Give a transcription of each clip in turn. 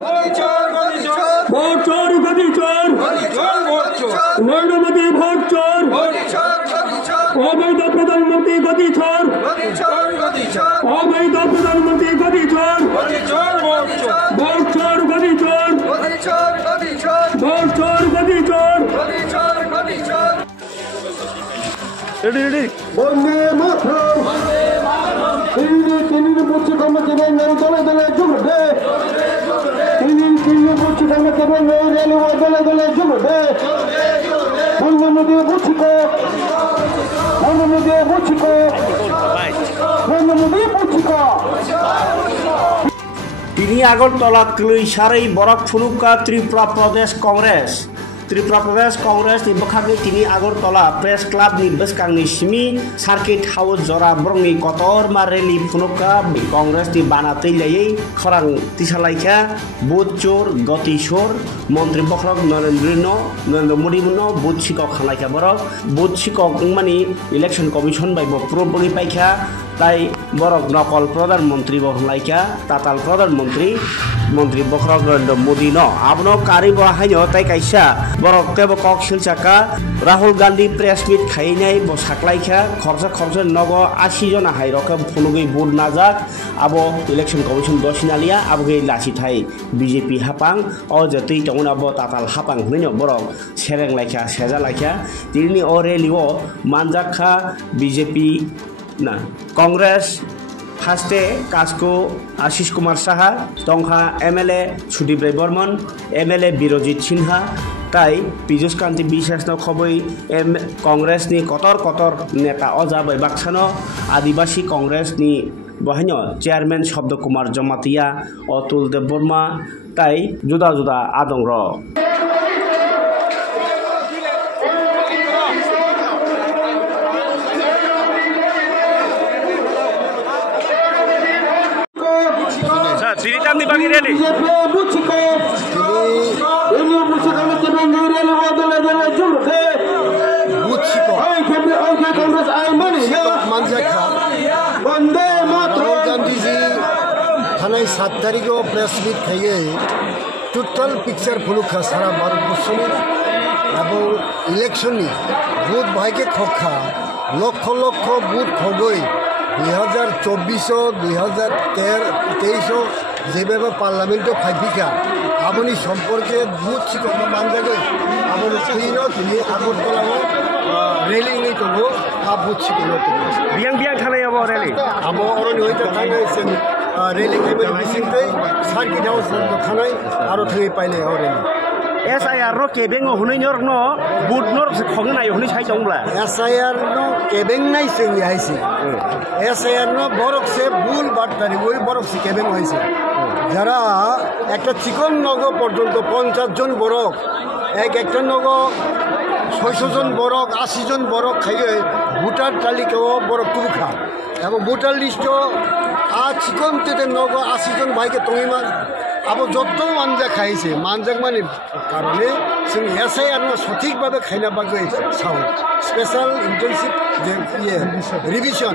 Vote চোর গদি চোর নরেন্দ্র মোদী ভোট চোর অবৈধ প্রধানমন্ত্রী গদি চোর অবৈধ প্রধানমন্ত্রী গদি চোর ভোট চোর গদি চোর ভোট চোর গদি চোর বন্দে মাতরম তিনি বুঝছি কমে দেবেন দলে দলে জমবে তিনি বুঝছি কমে দেবেন রেলওয়ে দলে দলে জমবে বঙ্গবন্ধু বুঝিকো বঙ্গবন্ধু বুঝিকো বঙ্গবন্ধু বুঝিকো তিনি আগরতলা ক্লৈসাरै বরাক ফুলুका त्रिपुरा प्रदेश कांग्रेस नि बखागै तिनि आगरतला प्रेस क्लब नि बसकांनि सिमी सार्किट हाउस जरा ब्रंनि कतरमा रेली फुनुका कांग्रेस नि बानातै लायै खरां तिसालाइखा बुचोर गतिसोर मन्त्री बखरक नरेंद्र मोदी मुनो बुचिक खालाइखा बरक बुचिक मानि इलेक्शन कमिशन बाय प्रोबनि पाइखा ताई बरक नकल प्रधानमंत्री बहलाइखा ताताल प्रधानमंत्री मंत्री बखरक नरेंद्र मोदी न आबनो कारी बहायनो ताई काइसा बरक तेब कक सिलचाका राहुल गांधी प्रेस मीट खाइनाय बसाखलाइखा खरसा नगो 80 जना हाइरक फुनुगै बुट नाजाक आबो इलेक्शन कमिशन गसिनालिया आबगै लासिथाय बीजेपी हापां अ जतै तंगना बो ताताल हापां हनैनो बरक सेरें लाइखा सेजा लाइखा तिनि अ रेलिओ मानजाखा बीजेपी ना कांग्रेस फास्टे कास्को आशीष कुमार साहा तंखा एमएलए सुदीप राय बर्मन एमएलए बिरजित सिन्हा ताई पीयूष कांति विशेष खबै कांग्रेस नि कतर नेता अजाबै बाक्सानो आदिवासी कांग्रेस नि बहायनो चेयरमैन शब्द कुमार जमातिया अतुल देव बर्मा ताई जुदा जुदा आदंग Tiritam di bagi rally. Buchiko. Ini buchiko mesti bengirel wadala dala jumbe. Buchiko. Ay Congress ay mani ya. Manjaka. Bande matro. Gandhi ji थानाय 7 तारिखआव प्रेस मीट खाइए टोटल पिक्चर फुलुखा सारा भारतबर्षनि এবং ইলেকশননি বুথ ভাইকে খখা লক্ষ লক্ষ বুথ খগৈ 2024 2023 যেভাবে পার্লামেন্টে ফাইফিকা আপনি সম্পর্কে বুথ শিক্ষক মানজাগৈ আপনি তুইন তুমি আগরতলাও রেলিং নেই তো বুথ শিক্ষক বিয়াং থানায় আবো রেলি আবো অরনি হইতে থানায় जों রেলিং এমএলএ বিসিংতে সার্কিট হাউস থানায় আরো থাই পাইলে rally SIR ro kebeng hunai nyor no bud nor khongnai hunai sai jongla SIR no kebeng nai sing yaisi SIR no borok se bul battari ওই borok se kebeng hoise যারা একটা চিকন নগ পর্যন্ত 50 জন বরক একটা নগ 600 জন বরক 80 জন বরক খাইয়ে ভোটার তালিকাও বরক তুখা এবং ভোটার লিস্ট চিকন তেতে নগ 80 জন ভাইকে তমিমান अब যত মানজা খাইছে মানজাক মানে কারণে जों SIR नो সঠিকভাবে খাইনা বাগৈ সাউ স্পেশাল ইন্টেনসিভ যে রিভিশন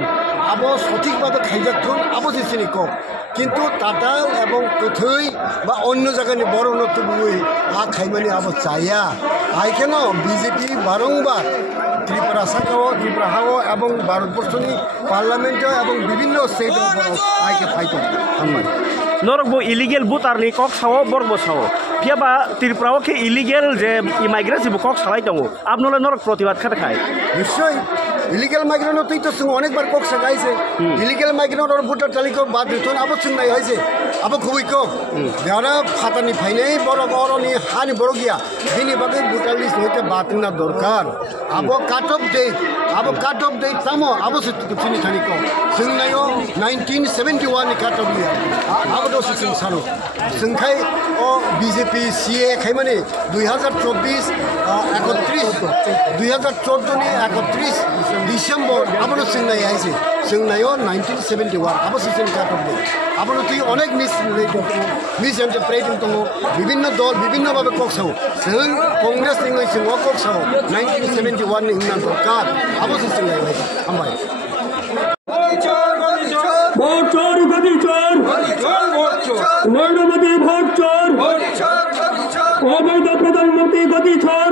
আবো সঠিকভাবে খাইজাকন আবো যেছিনি ক কিন্তু তাতাল এবং তথৈ বা অন্য জায়গানি বড় নতুবুই খাইমানি আবো চাইয়া আইকেন বিজেপি বারংবার ত্রিপুরা সাকাও ত্রিপুরা হাও এবং ভারতবর্ষনি পার্লামেন্ট এবং বিভিন্ন স্টেটের উপর আইকে ফাইট আমরা नरक इलिगेल बुतार नि कक सावो बरबो सावो फियाबा त्रिपुराओ के इलिगेल जे इमाइग्रेंट बु कक सालाय दङ आपनले नरक प्रतिबाद खाय निश्चय इलिगेल माइग्रेंट তুই তো অনেকবার কক সাগাইছে ইলিগেল মাইগ্রেন্ট আর ভোটার তালিকা বাদ দিতন আবো চিন্নাই হইছে আবো খুবই কম যারা ফাটানি ফাইনাই বড় গরনি হানি বড় গিয়া দিনি বাগে ভোটার লিস্ট হইতে বাদ না দরকার আবো কাট অফ ডেট তামো আবো চিনি খানি কম जोंनायो 1971 नि काट अफ गया आबो दसे जों सानो जोंखाय अ बीजेपी सीए खायमाने 2024 2014 नि 31 डिसेम्बर आबो जोंनाय आइसे जोंनायो 1971 आबो जों काट अफ गया आबो तुइ अनेक मिस इन्टारप्रेटिंग दङ विभिन्न दल विभिन्न भाबे कक्साव जों कांग्रेस नि जों कक्साव 1971 नि उन्नान सरकार आबो जों जोंनाय हामबाय भोट चोर गदी चोर नरेंद्र मोदी भोट चोर অবৈধ প্রধানমন্ত্রী গদি চোর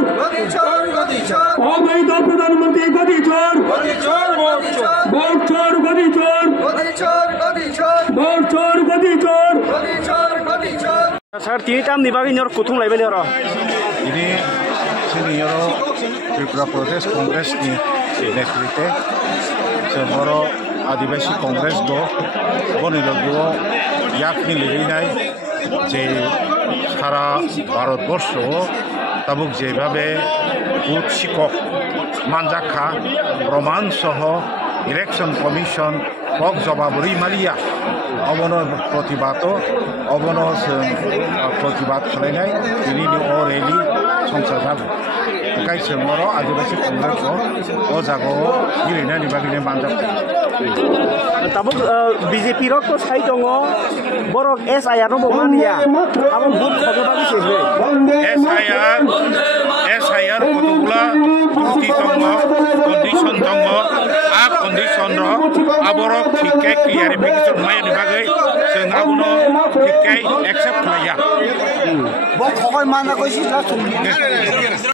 অবৈধ প্রধানমন্ত্রী গদি চোর ভোট চোর গদি চোর ভোট চোর গদি চোর স্যার তিনি টাইম নিবাগৈ নিয়ৰ কুথুম লাইবেলি আৰু ini senior Tripura Pradesh Congress ni netrite seboro Adivasi Congress do boni logo yakni lirinai je সারা ভারতবর্ষ তাবুক যেভাবে বুথ শিকক মানজাখা প্রমাণ সহ ইলেকশন কমিশন হক জবাবরি মারিয়া অবন প্রতিবাদ অবন প্রতিবাদ খালাইনাই তিনি রেলি সংসাर जागो ओंखाय जोंबरो आदिबासी कंग्रेस ओ जागो गिरिनानि बागिनि मानजाब তাবুক বিজেপি ৰ তো চাই দङ বৰক SIR ৰ বমানিয়া আবো বুট খবে বাগি সেবে SIR কতগুলা ত্রুটি দङ কন্ডিশন দङ আ কন্ডিশন ৰ আবরক ঠিককে ক্লিয়ারিফিকেশন মাইनि बागै जों आबुनो ঠিককে एक्सेप्ट खालाया बखय माना कइसि